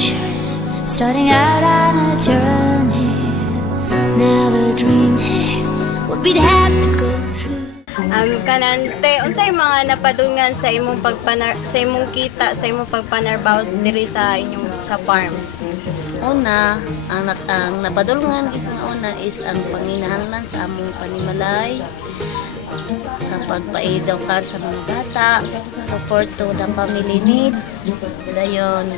adventures, starting out on a journey. Never dreaming what we'd have to go through. Kanante, unsay mga napadungan sa imong sa imong kita, sa imong pagpanarbaho diri sa inyong sa farm? Una, ang napadulungan gid nga una is ang panginahanglan sa among panimalay, sa pagpaedukar sa mga bata, support to the family needs. Dayon,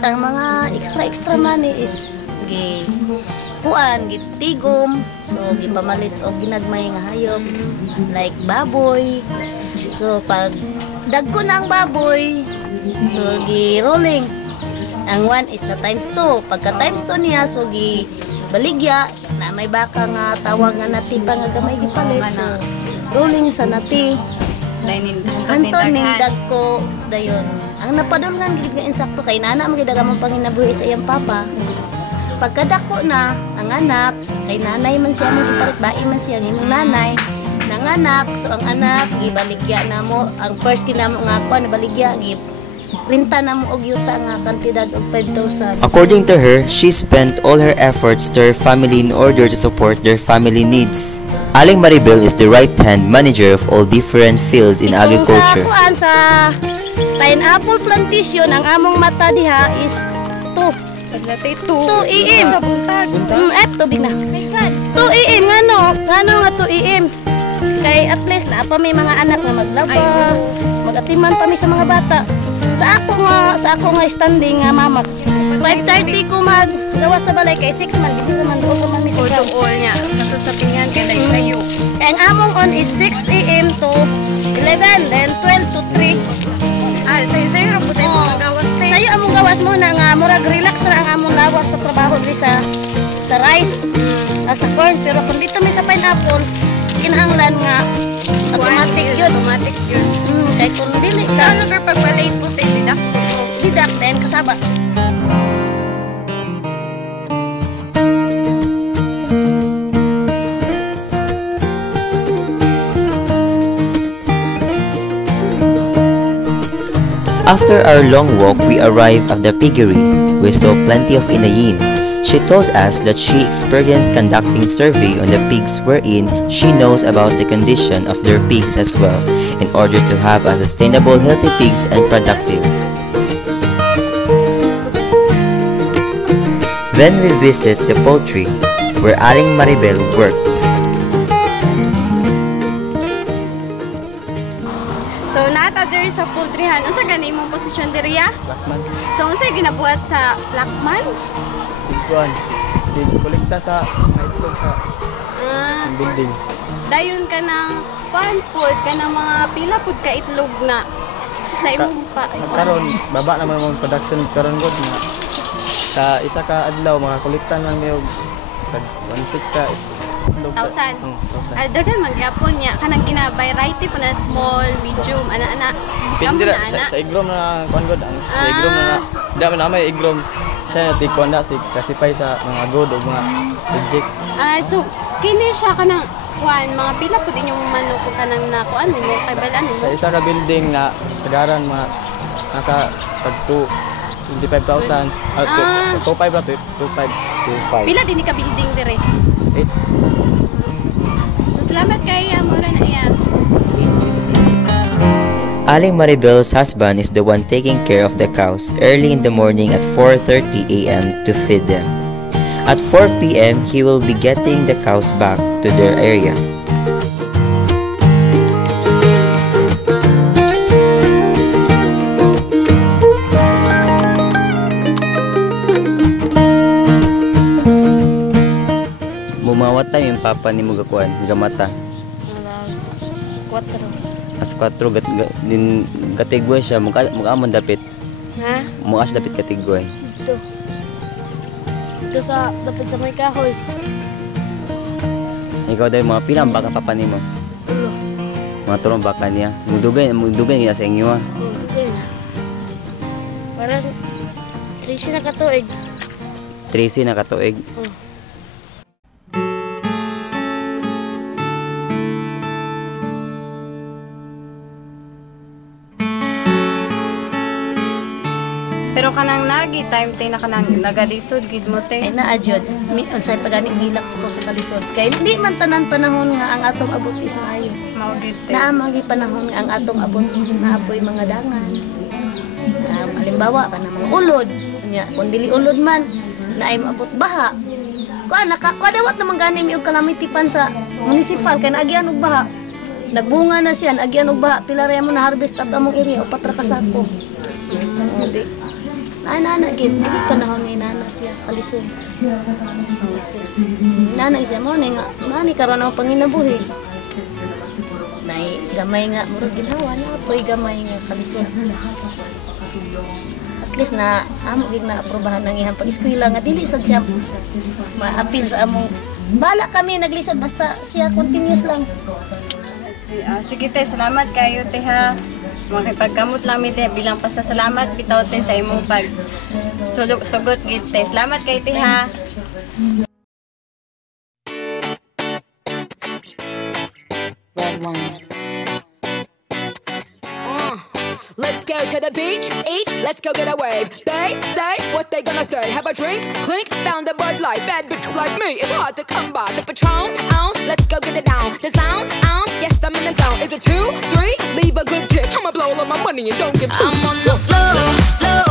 ang mga extra money is gitigom, so gipamalit og ginagmay nga hayop like baboy. So pag dagko na ang baboy, so gi-rolling. Ang 1 is na times 2. Pagka times 2 niya, so baligya na may baka nga tawag nga nati pa nga gamay gipalit. So rolling sa nati. Antoning dagko dayon. Ang napadulngan gid nga insakto kay nana magidagamang panginabuhi sa iyang papa. Pagkadako na ang anak, kay nanay man siya mo gipalit bae man siya ngimong nanay. Nanganak, so ang anak gibaligya namo. Ang first kinamo nga ako na baligya rinta na mo og yuta nga kantidad og 5,000. According to her, she spent all her efforts to her family in order to support their family needs. Aling Maribel is the right-hand manager of all different fields in agriculture. Sa pineapple plantation, ang among mata diha is 2 im. Tubig na. 2 im ngano nga 2 im. Kay at least na pa may mga anak na maglaba, magatiman pa mi sa mga bata. Sa ako nga standing nga mama. 5:30 ko maggawas sa balay kay 6 man dito man doon man mi sa all niya. Kaso sa pingan kay layo. Ang among on is 6 AM to 11, then 12 to 3. Sayo ra pud ang gawas tay. Sayo among gawas mo na nga murag relax ra ang among lawas sa trabaho diri sa rice, sa corn, pero kung dito may sa pineapple, kinahanglan nga automatic yun. Kaya kung dili ka, ano ka pagbalay po tayo didak din kasaba. After our long walk, we arrived at the piggery. We saw plenty of inayin. She told us that she experienced conducting survey on the pigs wherein she knows about the condition of their pigs as well in order to have a sustainable, healthy pigs and productive. Then we visit the poultry where Aling Maribel worked. So nata diri sa poultryhan, unsa gani imong posisyon diri ya? Lakman. So unsay ginabuhat sa lakman? Iguan. Kolekta sa itlog sa building. Dayon ka ng food ka ng mga pila pud ka itlog na sa imong pa. Karon baba naman ang production karon gud nga. Sa isa ka adlaw mga kolekta lang niyo 1.6 ka itlog. 1,000. Dagan man gyapon niya kanang variety po na small, medium, ana-ana. Pindira sa igrom na kon gud ang sa igrom na dami na may igrom. Saya tikon na kasipay sa mga good o mga subject. So kini siya kanang mga pila pud inyong manok kanang nakuan mo kay balan mo. Sa isa ka building na sagaran mga nasa tag 25,000 25 ra 25. Pila din ka building dire? 8. So salamat kay mura na iya. Aling Maribel's husband is the one taking care of the cows early in the morning at 4:30 AM to feed them. At 4 PM, he will be getting the cows back to their area. Mumawat time yung papa ni mo gakuan, gamata. As 4 din katigway siya mukamon dapit. Ha? Muas dapit katigway. Ito sa dapat sa may kahoy. Ikaw daw mga pilang baka papa nimo. Mga turong baka niya. Mudugay niya sa inyo ha. Para 13 na katuig. 13 na katuig. Pero Pero kanang nagi time tay na kanang nagalisod gid mo Kay te. naa jud unsay pagani hilak ko sa kalisod. Kay di man tanan panahon nga ang atong abot is maayo. Mao gid te. Naa man gyud panahon nga ang atong abot naapoy mga dangan. Halimbawa kana mga ulod, nya kun dili ulod man naay maabot baha. Kuan nakakadawat naman gani mi og calamity pan sa municipal kay naagyan og baha. Nagbunga na siya, naagyan og baha, pila ra mo na harvest at among area upat ra ka sako. Di. Nana gid, di panahon ni nana siya kalisod. Nana siya mo nga nani karon ang panginabuhi. Nay gamay nga murag ginawa na apoy gamay nga kalisod. At least na amo gid na aprobahan ng iyang pag-eskwela nga dili sad siya ma-appeal sa among bala kami naglisod basta siya continuous lang. Sige te, salamat kayo te ha. Makipagkamot lang mi te bilang pasasalamat bitaw te sa imong pag sugot gid te. Salamat kay te ha. Let's go to the beach, each, let's go get a wave. They say what they gonna say. Have a drink, clink, found a Bud Light. Bad bitch like me, it's hard to come by. The Patron, let's go get it down. The sound, yes I'm in the zone. Is it 2, 3? Leave a good tip. I'ma blow all of my money and don't give two I'm on the floor, floor.